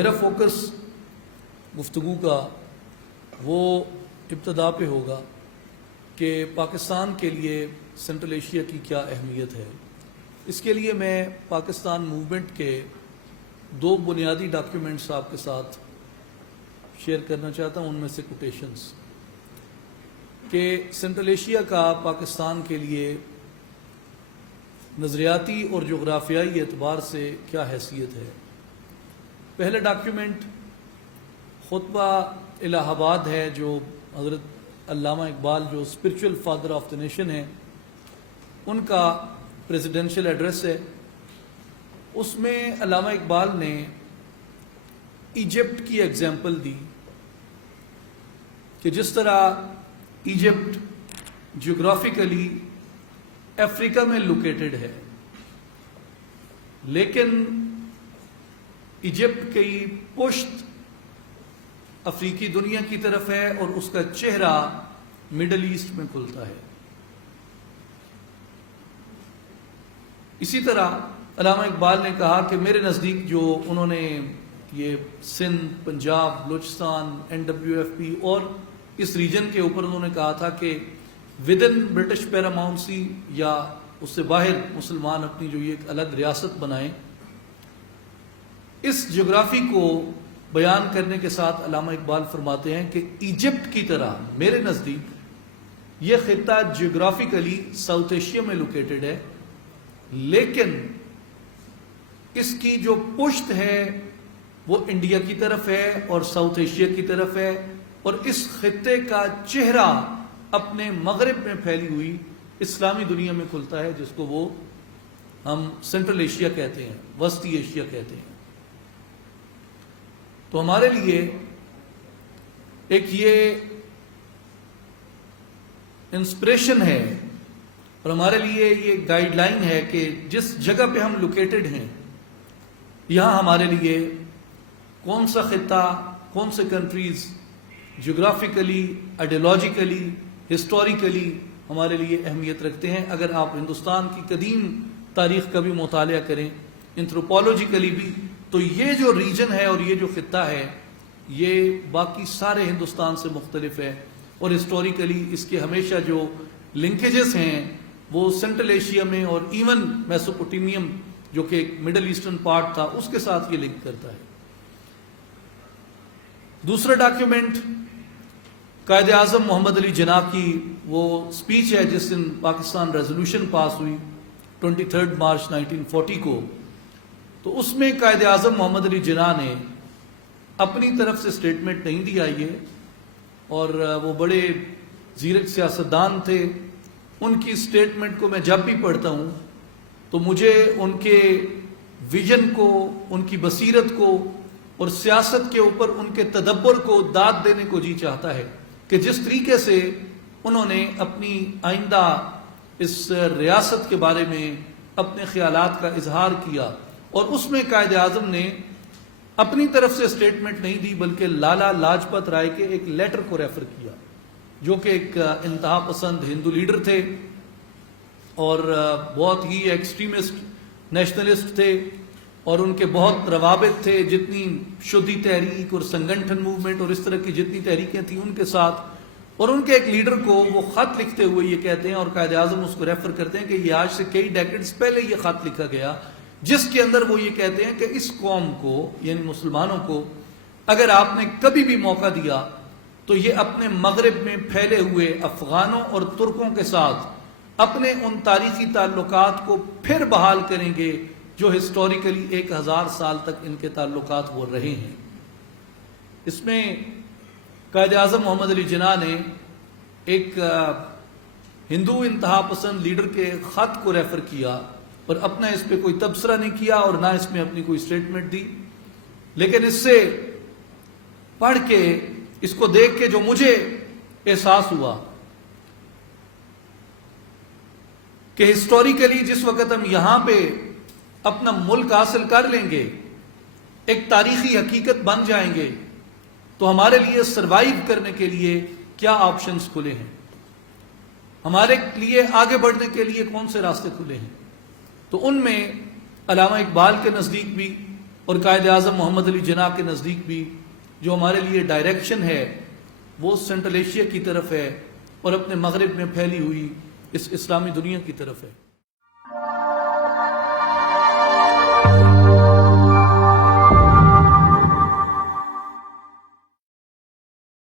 میرا فوکس گفتگو کا وہ ابتدا پہ ہوگا کہ پاکستان کے لیے سینٹرل ایشیا کی کیا اہمیت ہے۔ اس کے لیے میں پاکستان موومنٹ کے دو بنیادی ڈاکیومنٹس آپ کے ساتھ شیئر کرنا چاہتا ہوں، ان میں سے کوٹیشنز کہ سینٹرل ایشیا کا پاکستان کے لیے نظریاتی اور جغرافیائی اعتبار سے کیا حیثیت ہے۔ پہلا ڈاکیومنٹ خطبہ الہ آباد ہے، جو حضرت علامہ اقبال جو spiritual father of the nation ہیں ان کا پریزیڈنشل ایڈریس ہے۔ اس میں علامہ اقبال نے ایجپٹ کی ایگزامپل دی کہ جس طرح ایجپٹ جغرافیکلی افریقہ میں لوکیٹڈ ہے، لیکن ایجپٹ کی پشت افریقی دنیا کی طرف ہے اور اس کا چہرہ مڈل ایسٹ میں کھلتا ہے۔ اسی طرح علامہ اقبال نے کہا کہ میرے نزدیک جو انہوں نے یہ سندھ، پنجاب، بلوچستان، NWFP اور اس ریجن کے اوپر انہوں نے کہا تھا کہ ود ان برٹش پیراماؤنسی یا اس سے باہر مسلمان اپنی جو یہ ایک الگ ریاست بنائیں۔ اس جغرافی کو بیان کرنے کے ساتھ علامہ اقبال فرماتے ہیں کہ ایجپٹ کی طرح میرے نزدیک یہ خطہ جغرافیکلی ساؤتھ ایشیا میں لوکیٹڈ ہے، لیکن اس کی جو پشت ہے وہ انڈیا کی طرف ہے اور ساؤتھ ایشیا کی طرف ہے، اور اس خطے کا چہرہ اپنے مغرب میں پھیلی ہوئی اسلامی دنیا میں کھلتا ہے، جس کو وہ ہم سینٹرل ایشیا کہتے ہیں، وسطی ایشیا کہتے ہیں۔ تو ہمارے لیے ایک یہ انسپریشن ہے اور ہمارے لیے یہ گائیڈ لائن ہے کہ جس جگہ پہ ہم لوکیٹڈ ہیں یہاں ہمارے لیے کون سا خطہ، کون سے کنٹریز جغرافیکلی، آئیڈیالوجیکلی، ہسٹوریکلی ہمارے لیے اہمیت رکھتے ہیں۔ اگر آپ ہندوستان کی قدیم تاریخ کا بھی مطالعہ کریں، انتھروپولوجیکلی بھی، تو یہ جو ریجن ہے اور یہ جو خطہ ہے یہ باقی سارے ہندوستان سے مختلف ہے، اور ہسٹوریکلی اس کے ہمیشہ جو لنکیجز ہیں وہ سینٹرل ایشیا میں اور ایون میسوپوٹیمیم جو کہ ایک مڈل ایسٹرن پارٹ تھا اس کے ساتھ یہ لنک کرتا ہے۔ دوسرا ڈاکیومنٹ قائد اعظم محمد علی جناح کی وہ سپیچ ہے جس دن پاکستان ریزولوشن پاس ہوئی 23 مارچ 1940 کو۔ تو اس میں قائد اعظم محمد علی جناح نے اپنی طرف سے سٹیٹمنٹ نہیں دی آئی ہے، اور وہ بڑے زیرک سیاستدان تھے۔ ان کی سٹیٹمنٹ کو میں جب بھی پڑھتا ہوں تو مجھے ان کے ویژن کو، ان کی بصیرت کو اور سیاست کے اوپر ان کے تدبر کو داد دینے کو جی چاہتا ہے کہ جس طریقے سے انہوں نے اپنی آئندہ اس ریاست کے بارے میں اپنے خیالات کا اظہار کیا، اور اس میں قائد اعظم نے اپنی طرف سے سٹیٹمنٹ نہیں دی بلکہ لالا لاجپت رائے کے ایک لیٹر کو ریفر کیا، جو کہ ایک انتہا پسند ہندو لیڈر تھے اور بہت ہی ایکسٹریمسٹ نیشنلسٹ تھے، اور ان کے بہت روابط تھے، جتنی شدھی تحریک اور سنگٹھن موومنٹ اور اس طرح کی جتنی تحریکیں تھیں ان کے ساتھ، اور ان کے ایک لیڈر کو وہ خط لکھتے ہوئے یہ کہتے ہیں، اور قائد اعظم اس کو ریفر کرتے ہیں کہ یہ آج سے کئی ڈیکیڈز پہلے یہ خط لکھا گیا، جس کے اندر وہ یہ کہتے ہیں کہ اس قوم کو یعنی مسلمانوں کو اگر آپ نے کبھی بھی موقع دیا تو یہ اپنے مغرب میں پھیلے ہوئے افغانوں اور ترکوں کے ساتھ اپنے ان تاریخی تعلقات کو پھر بحال کریں گے جو ہسٹوریکلی 1000 سال تک ان کے تعلقات وہ رہے ہیں۔ اس میں قائد اعظم محمد علی جناح نے ایک ہندو انتہا پسند لیڈر کے خط کو ریفر کیا، اور اپنا اس پہ کوئی تبصرہ نہیں کیا اور نہ اس میں اپنی کوئی سٹیٹمنٹ دی، لیکن اس سے پڑھ کے، اس کو دیکھ کے جو مجھے احساس ہوا کہ ہسٹوریکلی جس وقت ہم یہاں پہ اپنا ملک حاصل کر لیں گے، ایک تاریخی حقیقت بن جائیں گے، تو ہمارے لیے سروائیو کرنے کے لیے کیا آپشنز کھلے ہیں، ہمارے لیے آگے بڑھنے کے لیے کون سے راستے کھلے ہیں۔ تو ان میں علامہ اقبال کے نزدیک بھی اور قائد اعظم محمد علی جناح کے نزدیک بھی جو ہمارے لیے ڈائریکشن ہے وہ سینٹرل ایشیا کی طرف ہے اور اپنے مغرب میں پھیلی ہوئی اس اسلامی دنیا کی طرف ہے.